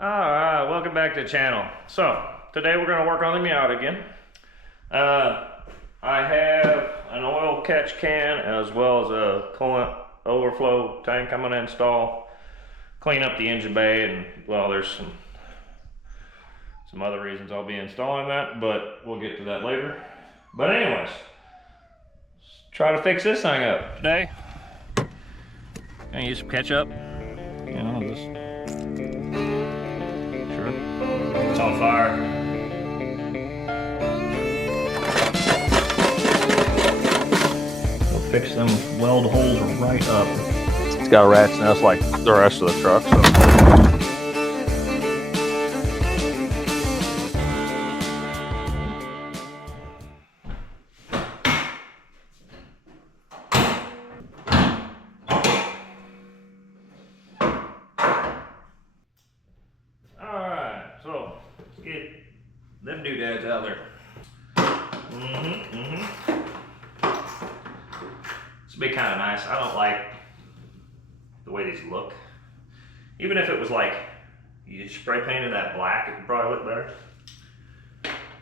Alright, welcome back to the channel. So, today we're going to work on the Miata again. I have an oil catch can as well as a coolant overflow tank I'm going to install. Clean up the engine bay, and well, there's some other reasons I'll be installing that, but we'll get to that later. But anyways, let's try to fix this thing up today. Gonna use some ketchup. You know, just sure it's on fire. We'll fix them weld holes right up. It's got a rat's nest like the rest of the truck, so. Get them doodads out there. This would be kind of nice. I don't like the way these look. Even if it was like you spray painted that black, it would probably look better.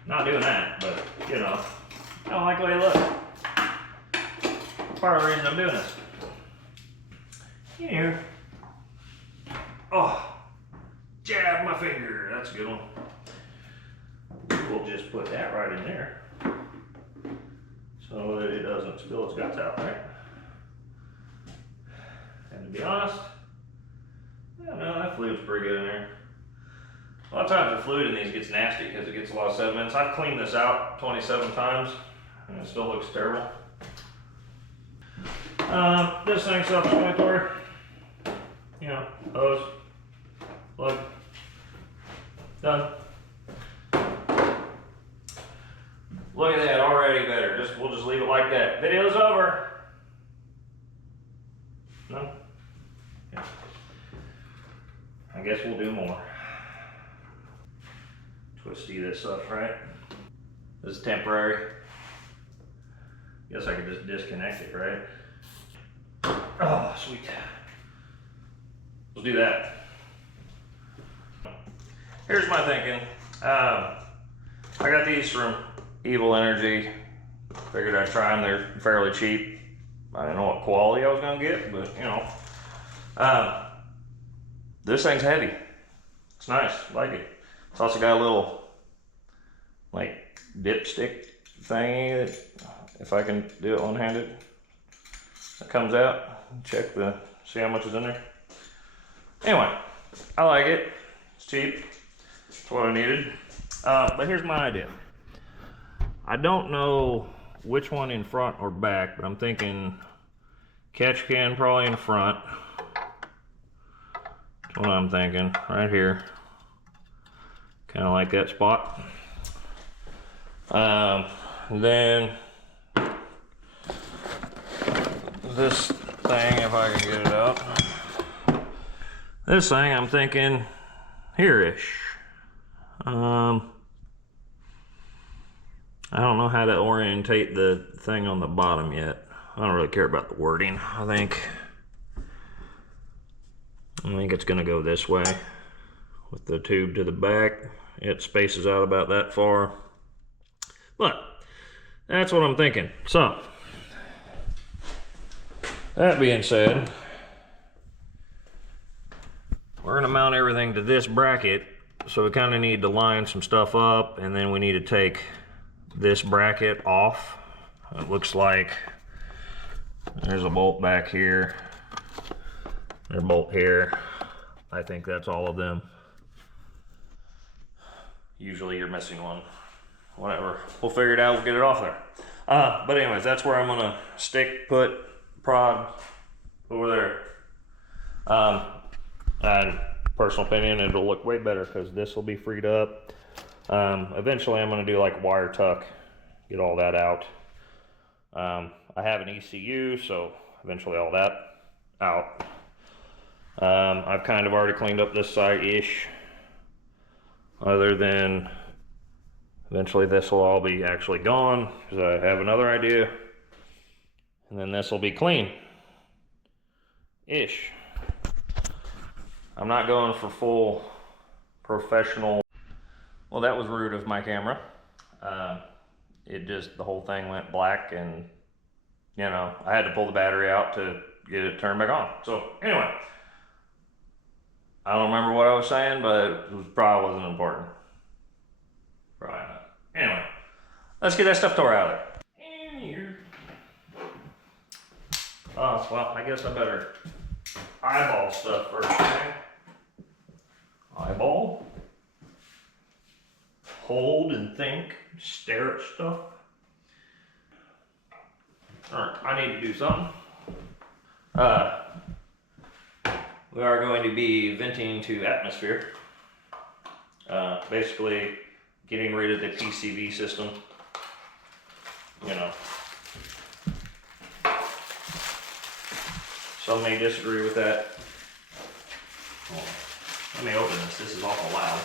Not doing that, but you know, I don't like the way they look. Part of the reason I'm doing this. Here. Oh, jab my finger. That's a good one. We'll just put that right in there so that it doesn't spill its guts out, right? And to be honest, yeah, no, that fluid's pretty good in there. A lot of times the fluid in these gets nasty because it gets a lot of sediments. I've cleaned this out 27 times and it still looks terrible. This thing's self-explanatory. You know, hose, plug, done. Look at that, already better. We'll just leave it like that. Video's over. No? Yeah. I guess we'll do more. Twisty this up, right? This is temporary. Guess I could just disconnect it, right? Oh, sweet. We'll do that. Here's my thinking. I got these from Evil Energy. Figured I'd try them. They're fairly cheap. I didn't know what quality I was gonna get, but you know. This thing's heavy. It's nice, I like it. It's also got a little like dipstick thingy that if I can do it one-handed, that comes out. See how much is in there. Anyway, I like it. It's cheap. It's what I needed. But here's my idea. I don't know which one in front or back, but I'm thinking catch can probably in front. That's what I'm thinking, right here. Kind of like that spot. Then this thing, if I can get it out. This thing I'm thinking here-ish. I don't know how to orientate the thing on the bottom yet. I don't really care about the wording. I think it's gonna go this way with the tube to the back. It spaces out about that far. But that's what I'm thinking. So that being said, we're gonna mount everything to this bracket. So we kind of need to line some stuff up, and then we need to take this bracket off. It looks like there's a bolt back here. There's a bolt here. I think that's all of them. Usually you're missing one. Whatever. We'll figure it out. We'll get it off there. But anyways, that's where I'm gonna put prod over there. And personal opinion, it'll look way better because this will be freed up. Eventually I'm going to do like wire tuck, get all that out. I have an ECU, so eventually all that out. I've kind of already cleaned up this side-ish, other than eventually this will all be actually gone because I have another idea, and then this will be clean-ish. I'm not going for full professional. Well, that was rude of my camera. The whole thing went black, and you know, I had to pull the battery out to get it turned back on. So anyway, I don't remember what I was saying, but it probably wasn't important. Probably not. Anyway, let's get that stuff tore out of there. In here. Oh, well, I guess I better eyeball stuff first, okay? Eyeball. Hold and think. Stare at stuff. Alright, I need to do something. We are going to be venting to atmosphere. Basically getting rid of the PCV system. You know. Some may disagree with that. Oh, let me open this. This is awful loud.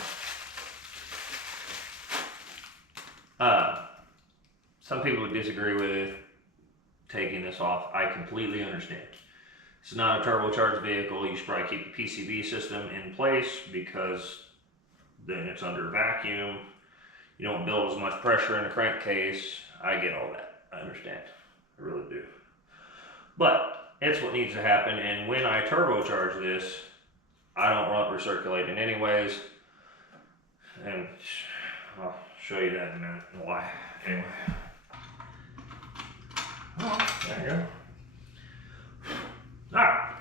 Some people would disagree with taking this off. I completely understand. It's not a turbocharged vehicle. You should probably keep the PCV system in place because then it's under vacuum. You don't build as much pressure in the crankcase. I get all that. I understand. I really do. But it's what needs to happen, and when I turbocharge this, I don't want it recirculating anyways. And I'll show you that in a minute why. Anyway. Oh, there you go. Alright.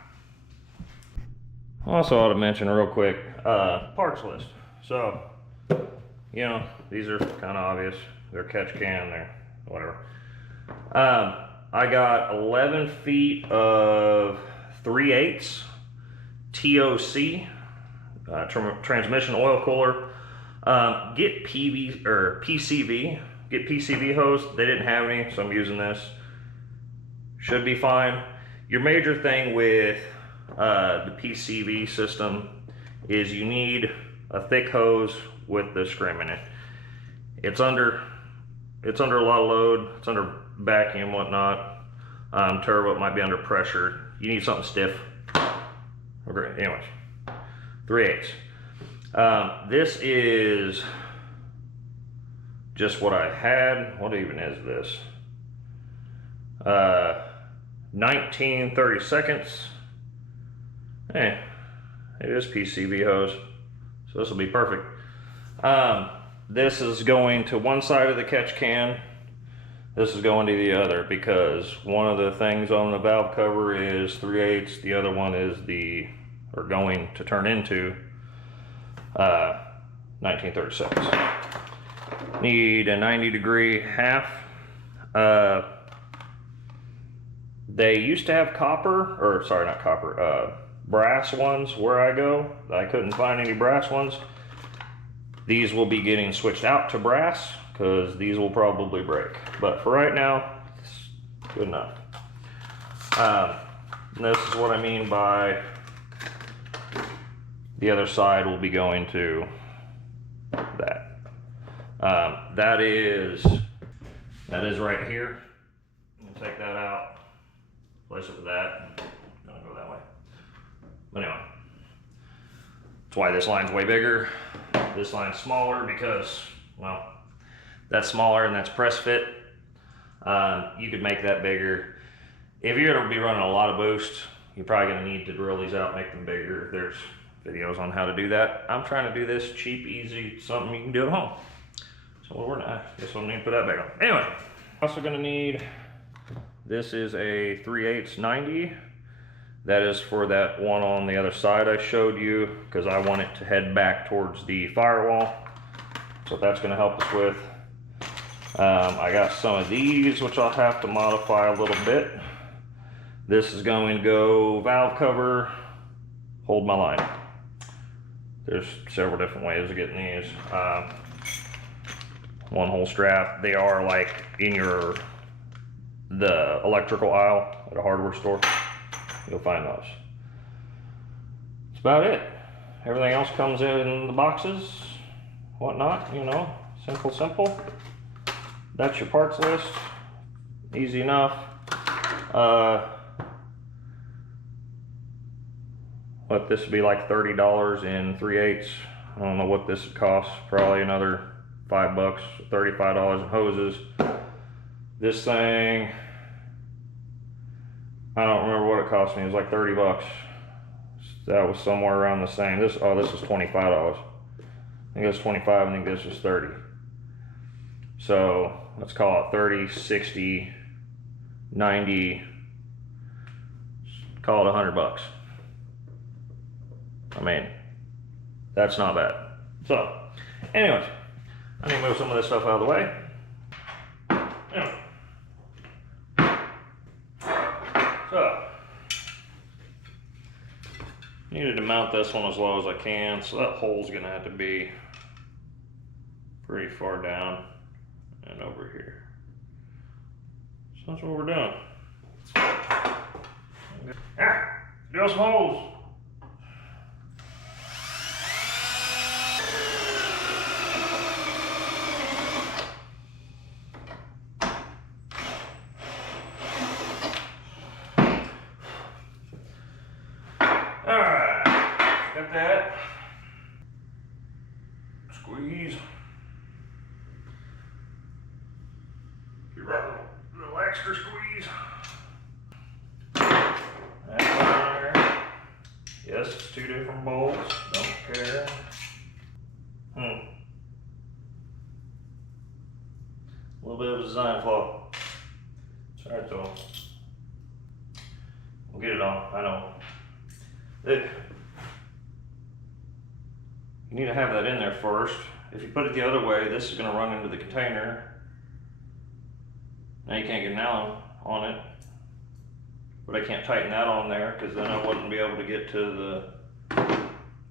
Also ought to mention real quick, parts list. So, you know, these are kind of obvious. They're catch can, they're whatever. I got 11 feet of 3/8 TOC, transmission oil cooler. Get PCV hose. They didn't have any, so I'm using this. Should be fine. Your major thing with the PCV system is you need a thick hose with the scrim in it. It's under a lot of load. It's under vacuum, whatnot. Turbo might be under pressure. You need something stiff. Okay, anyways, 3/8. This is just what I had. What even is this? 19/32. It is PCV hose, so this will be perfect. This is going to one side of the catch can. This is going to the other because one of the things on the valve cover is 3/8. The other one is going to turn into 1936. Need a 90-degree half. They used to have brass ones where I go. I couldn't find any brass ones. These will be getting switched out to brass because these will probably break. But for right now, it's good enough. This is what I mean by the other side will be going to that. That is right here. I'm gonna take that out, place it with that. I'm gonna go that way. But anyway, that's why this line's way bigger. This line's smaller because, well, that's smaller and that's press fit. You could make that bigger. If you're gonna be running a lot of boost, you're probably gonna need to drill these out, make them bigger. There's videos on how to do that. I'm trying to do this cheap, easy, something you can do at home. So I guess I'll need to put that back on. Anyway, also gonna need, this is a 3/8 90. That is for that one on the other side I showed you because I want it to head back towards the firewall. So that's gonna help us with. I got some of these which I'll have to modify a little bit. This is going to go valve cover, hold my line. There's several different ways of getting these. One hole strap. They are like in the electrical aisle at a hardware store. You'll find those. That's about it. Everything else comes in the boxes, whatnot, you know, simple. That's your parts list. Easy enough. This would be like $30 in 3/8 I don't know what this would cost, probably another $5, $35 in hoses. This thing, I don't remember what it cost me, it was like 30 bucks. That was somewhere around the same. This was $25. I think it was 25, I think this was 30. So let's call it 30, 60, 90, call it 100 bucks. I mean, that's not bad. So, anyways, I need to move some of this stuff out of the way. Anyway. So, needed to mount this one as low as I can, so that hole's gonna have to be pretty far down and over here. So that's what we're doing. Alright, drill some holes. Alright, got that. Squeeze. Give that a little extra squeeze. That's on there. Yes, it's 2 different bolts. Don't care. A little bit of a design flaw. It's alright though. We'll get it on, I know. You need to have that in there first. If you put it the other way, this is going to run into the container. Now you can't get an Allen on it. But I can't tighten that on there because then I wouldn't be able to get to the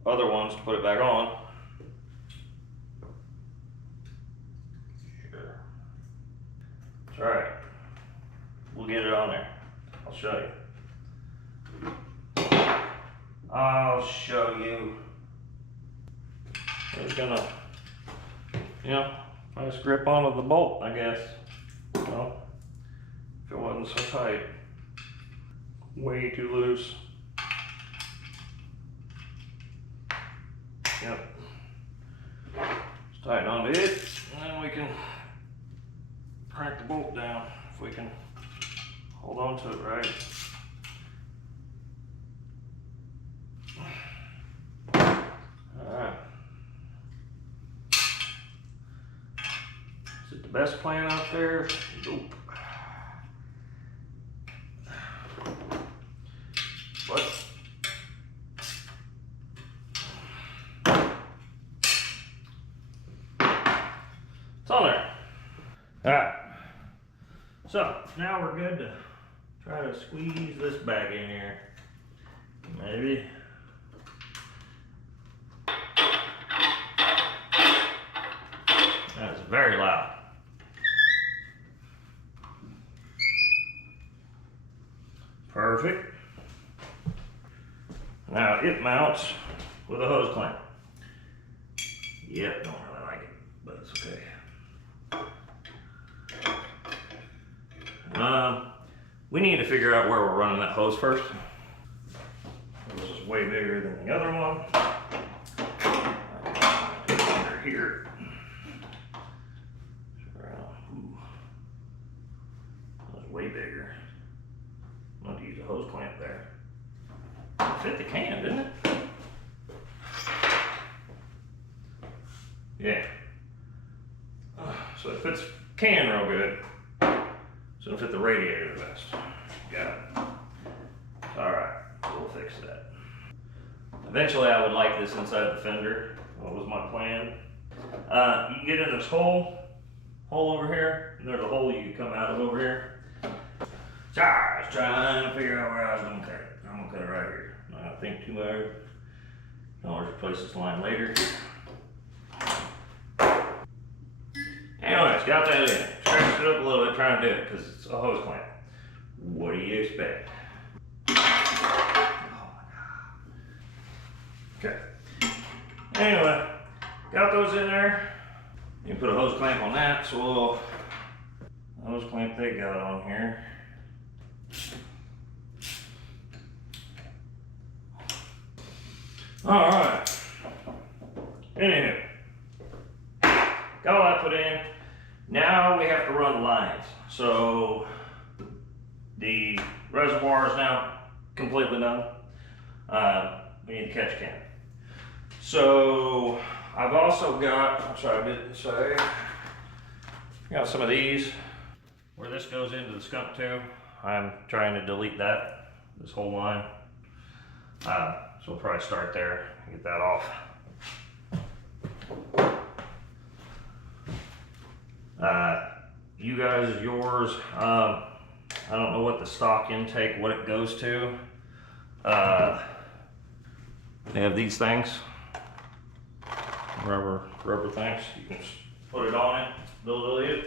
other ones to put it back on. Sure. It's alright. We'll get it on there. I'll show you. I'll show you. It's gonna, you know, nice grip onto the bolt, I guess. Well, if it wasn't so tight. Way too loose. Yep. Just tighten onto it, and then we can crank the bolt down if we can hold on to it right. Alright. Is it the best plan out there? Nope. But it's on there. Alright. So now we're good to try to squeeze this back in here. Maybe. That's very loud. Perfect. Now it mounts with a hose clamp. Yep, don't really like it, but it's okay. We need to figure out where we're running that hose first. This is way bigger than the other one. Under here. That's way bigger. I'm going to use a hose clamp there. It fit the can, didn't it? Yeah. So it fits can real good. So it'll fit the radiator the best. Got it. Alright, we'll fix that. Eventually I would like this inside the fender. That was my plan. You can get in this hole over here, and there's a hole you can come out of over here. So I was trying to figure out where I was going to cut it. I'm going to cut it right here. Not going to think too hard. I'll always replace this line later. Anyways, got that in. Stretched it up a little bit trying to do it because it's a hose clamp. What do you expect? Oh my God. Okay. Anyway, got those in there. You can put a hose clamp on that, so we'll hose clamp they got on here. Alright. Anywho, got all that put in. Now we have to run the lines. So the reservoir is now completely done. We need a catch can. So I've also got, I'm sorry I didn't say, got some of these. Where this goes into the skunk tube, I'm trying to delete that, this whole line. So we'll probably start there and get that off. You guys, yours, I don't know what the stock intake, what it goes to. They have these things, rubber things. You can just put it on it, delete it.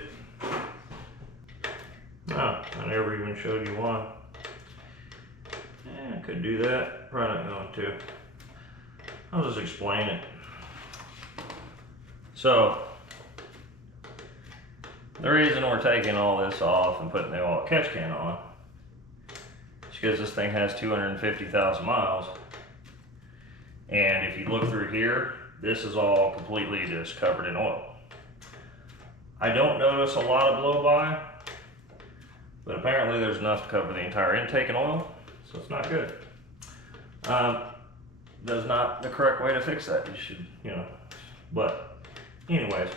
No, I never even showed you one. Yeah, I could do that. Probably not going to. I'll just explain it. So, the reason we're taking all this off and putting the oil catch can on is because this thing has 250,000 miles. And if you look through here, this is all completely just covered in oil. I don't notice a lot of blow-by, but apparently there's enough to cover the entire intake in oil, so it's not good. That's not the correct way to fix that. You should, but anyways,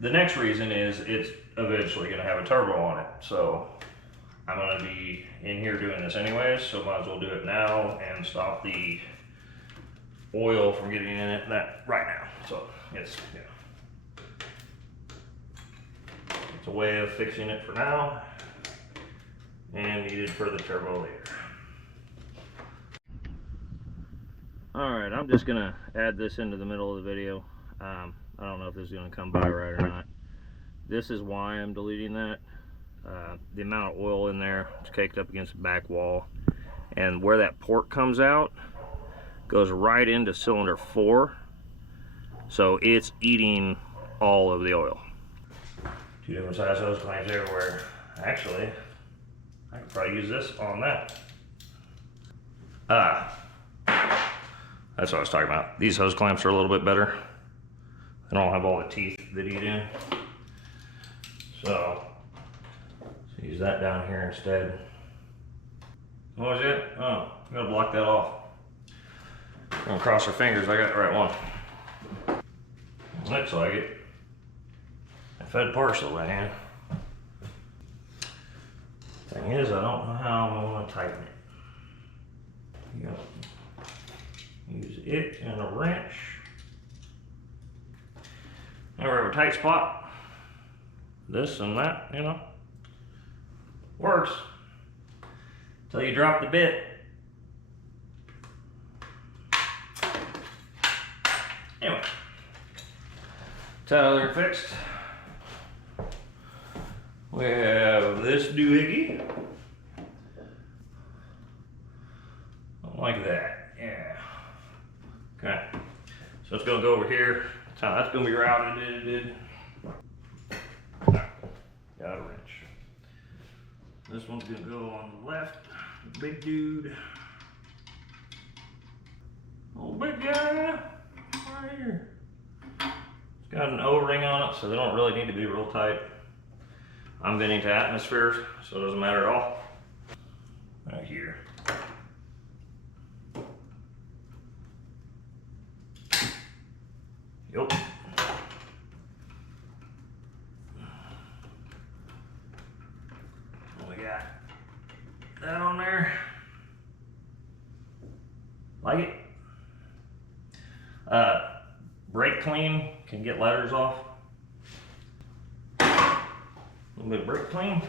the next reason is it's eventually gonna have a turbo on it. So I'm gonna be in here doing this anyways, so might as well do it now and stop the oil from getting in it right now. So it's a way of fixing it for now and needed for the turbo later. Alright, I'm just gonna add this into the middle of the video. I don't know if this is gonna come by right or not. This is why I'm deleting that. The amount of oil in there is caked up against the back wall, and where that port comes out goes right into cylinder 4, so it's eating all of the oil. Two different size hose clamps everywhere. Actually, I could probably use this on that. That's what I was talking about. These hose clamps are a little bit better. They don't have all the teeth that eat in. So use that down here instead. What was it? Oh, I'm gonna block that off. I'm gonna cross our fingers I got the right one. Looks like it. I fed partial, man. Thing is, I don't know how I'm gonna tighten it. You gotta use it and a wrench. Now we have a tight spot. This and that, works until you drop the bit. Anyway, Tyler fixed. We have this doohickey. Like that, yeah. Okay, so it's gonna go over here. That's gonna be routed. Got a wrench. This one's gonna go on the left. Big dude. Oh, big guy. Right here. It's got an O-ring on it, so they don't really need to be real tight. I'm venting to atmosphere, so it doesn't matter at all. Right here. Yep. What we got? That on there. Like it? Brake clean can get letters off. A little bit of brake clean.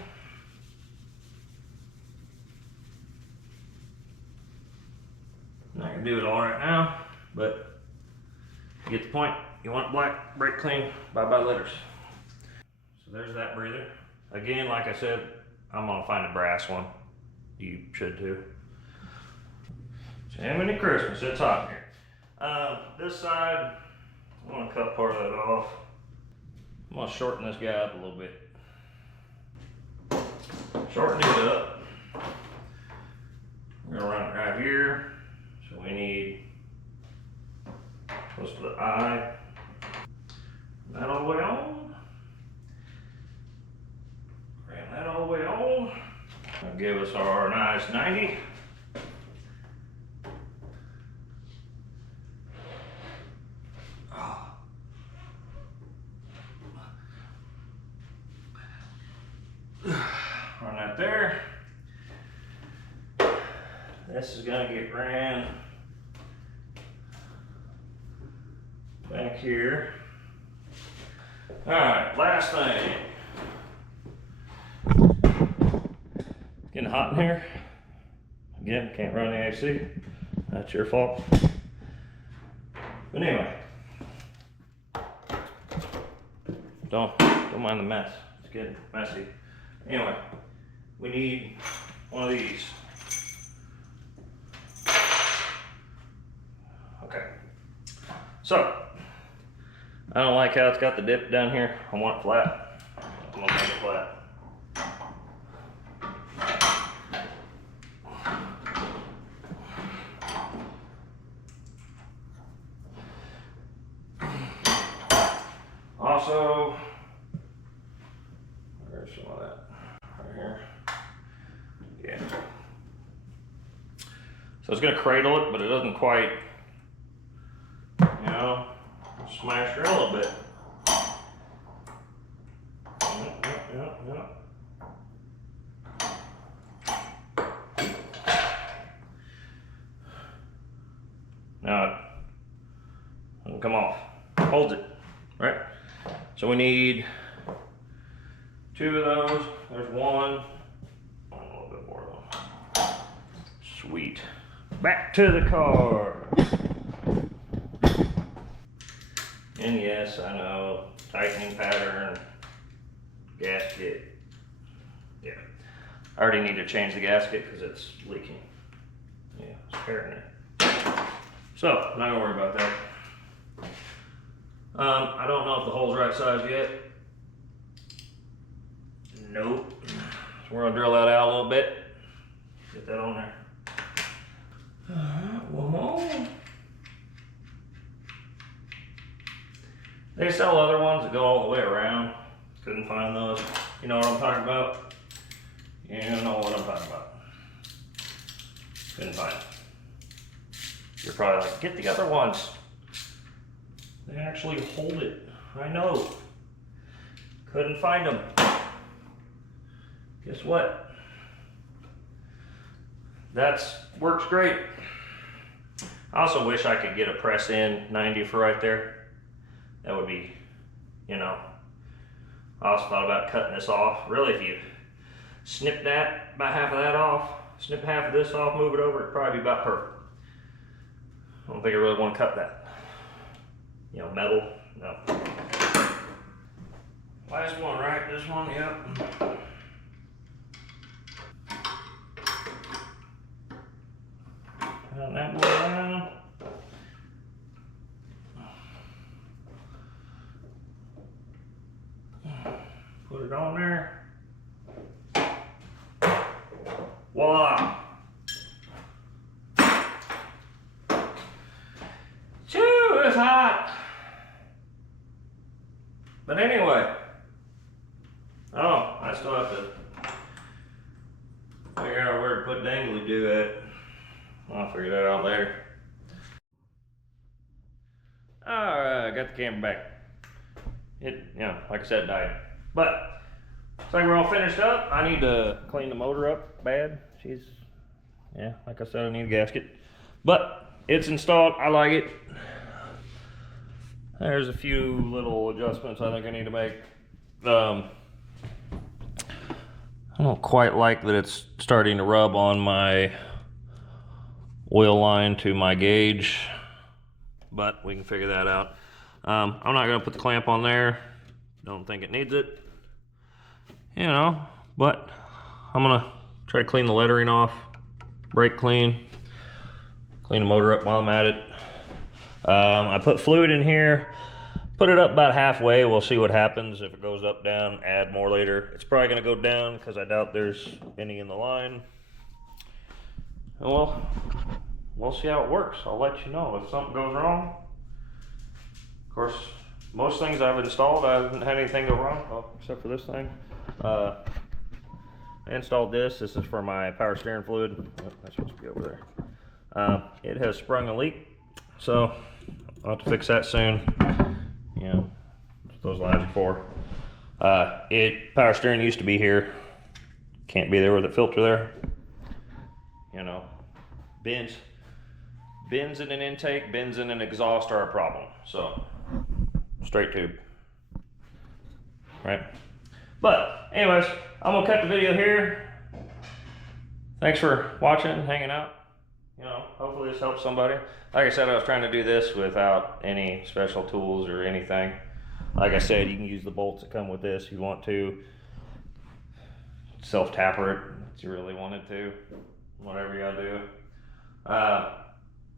Not gonna do it all right now, but you get the point. You want black brake clean, bye letters. So there's that breather. Again, like I said, I'm gonna find a brass one. You should too. Jiminy Christmas, it's hot here. This side, I'm gonna cut part of that off. I'm gonna shorten this guy up a little bit. Shorten it up. We're gonna run it right here. So we need Close to the eye. That all the way on. Ram that all the way on. That'll give us our nice 90. Run that there. This is gonna get ran back here. All right, last thing. Getting hot in here. Again, can't run the AC. That's your fault. But anyway, don't mind the mess. It's getting messy. Anyway, we need one of these. Okay. So, I don't like how it's got the dip down here. I want it flat. I'm gonna make it flat. Also, where's some of that? Right here. Yeah. So it's gonna cradle it, but it doesn't quite, you know, smash her a little bit. Yeah. Now it'll come off. Holds it, right? So we need 2 of those. There's one. A little bit more of them. Sweet. Back to the car. And yes, I know, tightening pattern, gasket. Yeah, I already need to change the gasket because it's leaking. Yeah, it's tearing it. So, not gonna worry about that. I don't know if the hole's right size yet. Nope. So we're gonna drill that out a little bit. Get that on there. Alright, one more. They sell other ones that go all the way around. Couldn't find those. You know what I'm talking about? You know what I'm talking about. Couldn't find them. You're probably like, get the other ones. They actually hold it. I know. Couldn't find them. Guess what? That's works great. I also wish I could get a press in 90 for right there. That would be, you know. I also thought about cutting this off. Really, if you snip that, about half of that off, snip half of this off, move it over, it'd probably be about perfect. I don't think I really want to cut that. You know, metal, no. Last one, right? This one, yep. Turn that boy around. Put it on there. Voila! Choo, it's hot. But anyway, oh, I still have to figure out where to put dangly do at. I'll figure that out later. Alright, got the camera back. It, you know, like I said, died. But, looks like we're all finished up. I need to clean the motor up bad. She's, yeah, like I said, I need a gasket. But, it's installed. I like it. There's a few little adjustments I think I need to make. I don't quite like that it's starting to rub on my oil line to my gauge, but we can figure that out. I'm not gonna put the clamp on there. Don't think it needs it, you know, but I'm gonna try to clean the lettering off, brake clean the motor up while I'm at it. I put fluid in here, put it up about halfway. We'll see what happens. If it goes up, down, add more later. It's probably gonna go down because I doubt there's any in the line. And well, we'll see how it works. I'll let you know if something goes wrong. Of course, most things I've installed, I haven't had anything go wrong, well, except for this thing. I installed this. This is for my power steering fluid. Oh, that's supposed to be over there. It has sprung a leak, so I'll have to fix that soon. You know, that's what those lines are for. Power steering used to be here. Can't be there with the filter there. You know, bends in an intake, bends in an exhaust are a problem. So, straight tube, right? But anyways, I'm gonna cut the video here. Thanks for watching, hanging out. You know, hopefully this helps somebody. Like I said, I was trying to do this without any special tools or anything. Like I said, you can use the bolts that come with this if you want to. Self-tapper it if you really wanted to. Whatever you gotta do.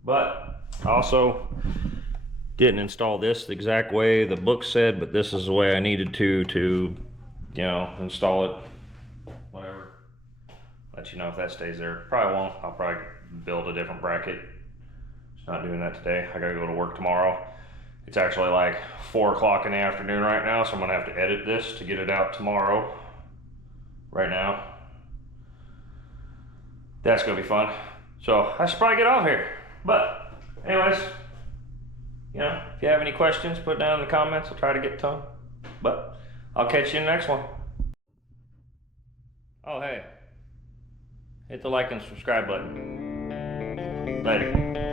But I also didn't install this the exact way the book said, but this is the way I needed to you know, install it. Whatever. Let you know if that stays there. Probably won't. I'll probably build a different bracket. Just not doing that today. I gotta go to work tomorrow. It's actually like 4 o'clock in the afternoon right now, so I'm gonna have to edit this to get it out tomorrow. Right now. That's gonna be fun. So I should probably get off here. But anyways, you know, if you have any questions, put it down in the comments. I'll try to get to them. But I'll catch you in the next one. Oh hey, hit the like and subscribe button. Later.